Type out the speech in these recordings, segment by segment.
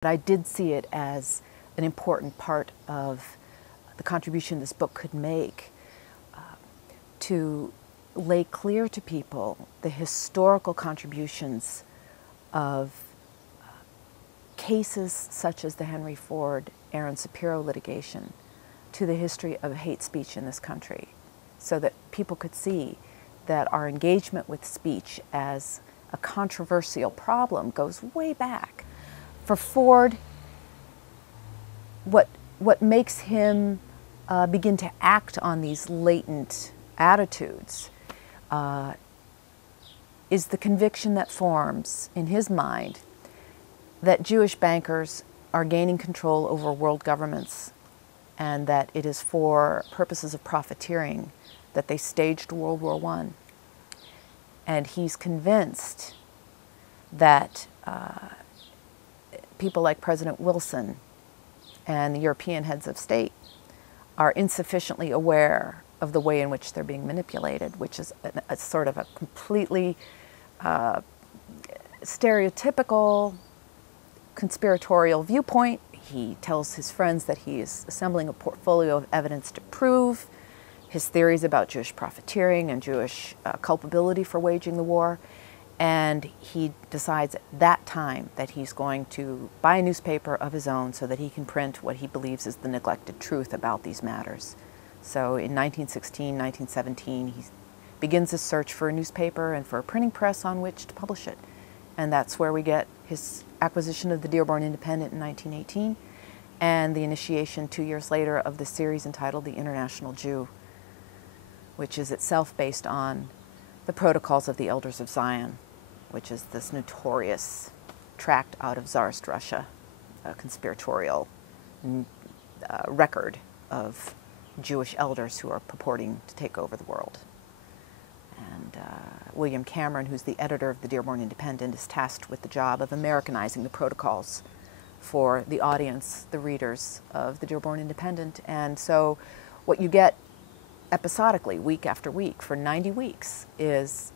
But I did see it as an important part of the contribution this book could make to lay clear to people the historical contributions of cases such as the Henry Ford, Aaron Shapiro litigation to the history of hate speech in this country, so that people could see that our engagement with speech as a controversial problem goes way back. For Ford, what makes him begin to act on these latent attitudes is the conviction that forms in his mind that Jewish bankers are gaining control over world governments, and that it is for purposes of profiteering that they staged World War I. And he's convinced that people like President Wilson and the European heads of state are insufficiently aware of the way in which they're being manipulated, which is a sort of a completely stereotypical conspiratorial viewpoint. He tells his friends that he is assembling a portfolio of evidence to prove his theories about Jewish profiteering and Jewish culpability for waging the war. And he decides at that time that he's going to buy a newspaper of his own so that he can print what he believes is the neglected truth about these matters. So in 1916, 1917, he begins his search for a newspaper and for a printing press on which to publish it. And that's where we get his acquisition of the Dearborn Independent in 1918 and the initiation 2 years later of the series entitled The International Jew, which is itself based on the Protocols of the Elders of Zion, which is this notorious tract out of Tsarist Russia, a conspiratorial record of Jewish elders who are purporting to take over the world. And William Cameron, who's the editor of the Dearborn Independent, is tasked with the job of Americanizing the protocols for the audience, the readers of the Dearborn Independent. And so what you get episodically, week after week, for 90 weeks, is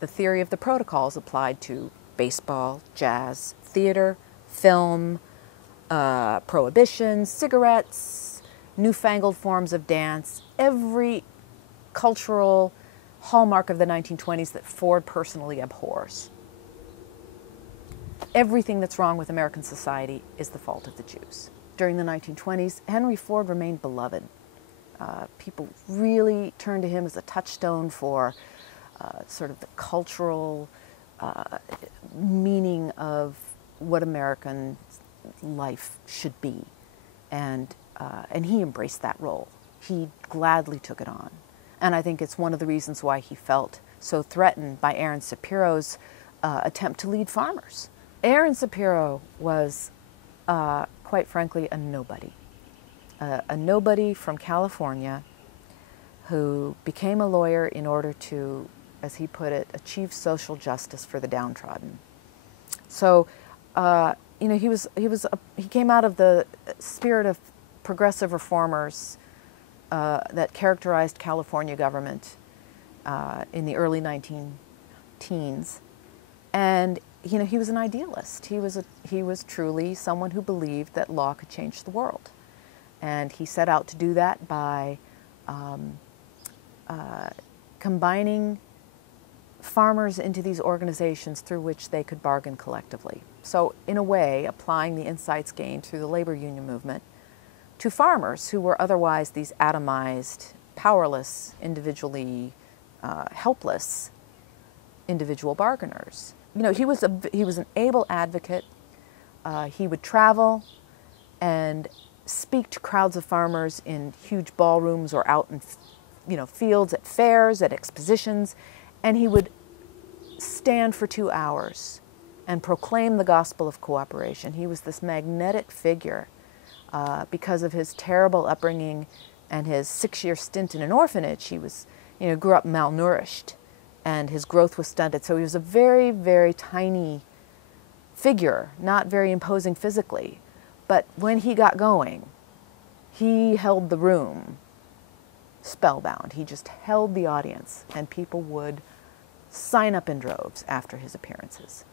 the theory of the protocols applied to baseball, jazz, theater, film, prohibition, cigarettes, newfangled forms of dance, every cultural hallmark of the 1920s that Ford personally abhors. Everything that's wrong with American society is the fault of the Jews. During the 1920s, Henry Ford remained beloved. People really turned to him as a touchstone for sort of the cultural meaning of what American life should be. And he embraced that role. He gladly took it on. And I think it's one of the reasons why he felt so threatened by Aaron Shapiro's attempt to lead farmers. Aaron Shapiro was, quite frankly, a nobody. A nobody from California who became a lawyer in order to, as he put it, achieve social justice for the downtrodden. So, you know, he came out of the spirit of progressive reformers that characterized California government in the early 19-teens, and you know, he was an idealist. He was truly someone who believed that law could change the world. And he set out to do that by combining farmers into these organizations through which they could bargain collectively. So in a way, applying the insights gained through the labor union movement to farmers who were otherwise these atomized, powerless, individually helpless individual bargainers. You know, he was an able advocate. He would travel and speak to crowds of farmers in huge ballrooms or out in, you know, fields, at fairs, at expositions, and he would stand for 2 hours and proclaim the gospel of cooperation. He was this magnetic figure because of his terrible upbringing and his 6-year stint in an orphanage. He was, you know, grew up malnourished, and his growth was stunted. So he was a very, very tiny figure, not very imposing physically. But when he got going, he held the room spellbound. He just held the audience, and people would sign up in droves after his appearances.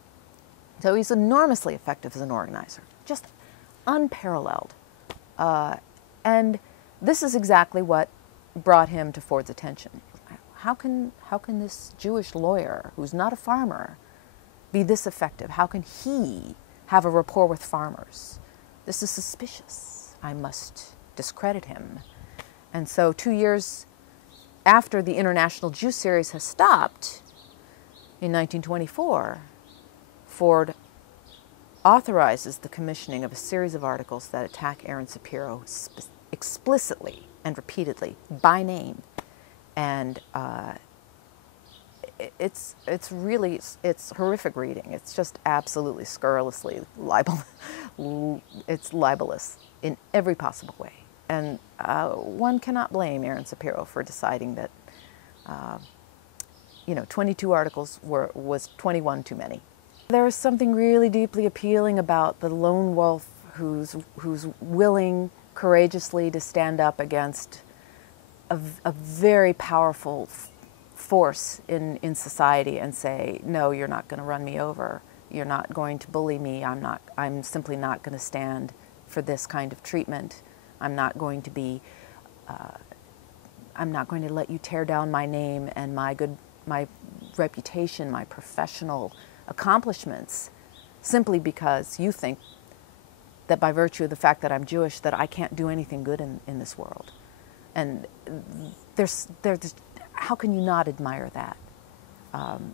So he's enormously effective as an organizer. just unparalleled. And this is exactly what brought him to Ford's attention. How can this Jewish lawyer, who's not a farmer, be this effective? How can he have a rapport with farmers? This is suspicious. I must discredit him. And so 2 years after the International Jew series has stopped, in 1924, Ford authorizes the commissioning of a series of articles that attack Aaron Shapiro explicitly and repeatedly by name. And it's horrific reading. It's just absolutely scurrilously it's libelous in every possible way. And one cannot blame Aaron Shapiro for deciding that 22 articles was 21 too many. There is something really deeply appealing about the lone wolf who's willing courageously to stand up against a very powerful force in society and say, no, you're not going to run me over. You're not going to bully me. I'm simply not going to stand for this kind of treatment. I'm not going to let you tear down my name and my reputation, my professional accomplishments, simply because you think that by virtue of the fact that I'm Jewish that I can't do anything good in this world. And how can you not admire that?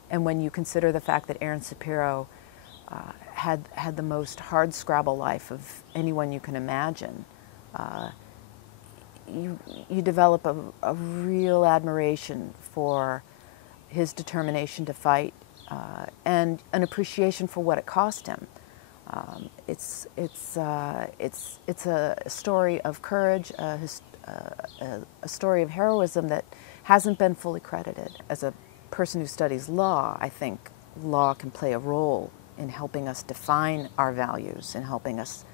And when you consider the fact that Aaron Shapiro had the most hardscrabble life of anyone you can imagine, you develop a real admiration for his determination to fight and an appreciation for what it cost him. It's a story of courage, a story of heroism that hasn't been fully credited. As a person who studies law, I think law can play a role in helping us define our values, in helping us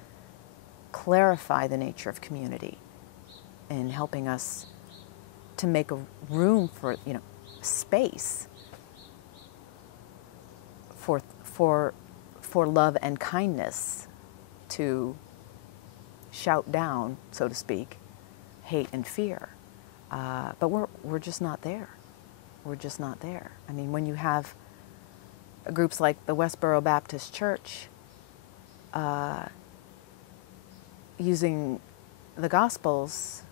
clarify the nature of community, in helping us to make a room for, space for love and kindness to shout down, so to speak, hate and fear. But we're just not there. We're just not there. I mean, when you have groups like the Westboro Baptist Church using the Gospels,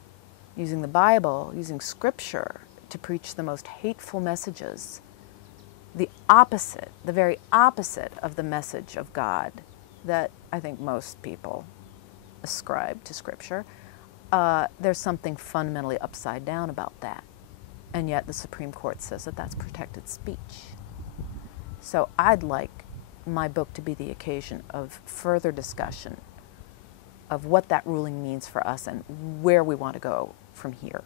using the Bible, using Scripture to preach the most hateful messages, the very opposite of the message of God that I think most people ascribe to Scripture, there's something fundamentally upside down about that. And yet the Supreme Court says that that's protected speech. So I'd like my book to be the occasion of further discussion of what that ruling means for us and where we want to go from here.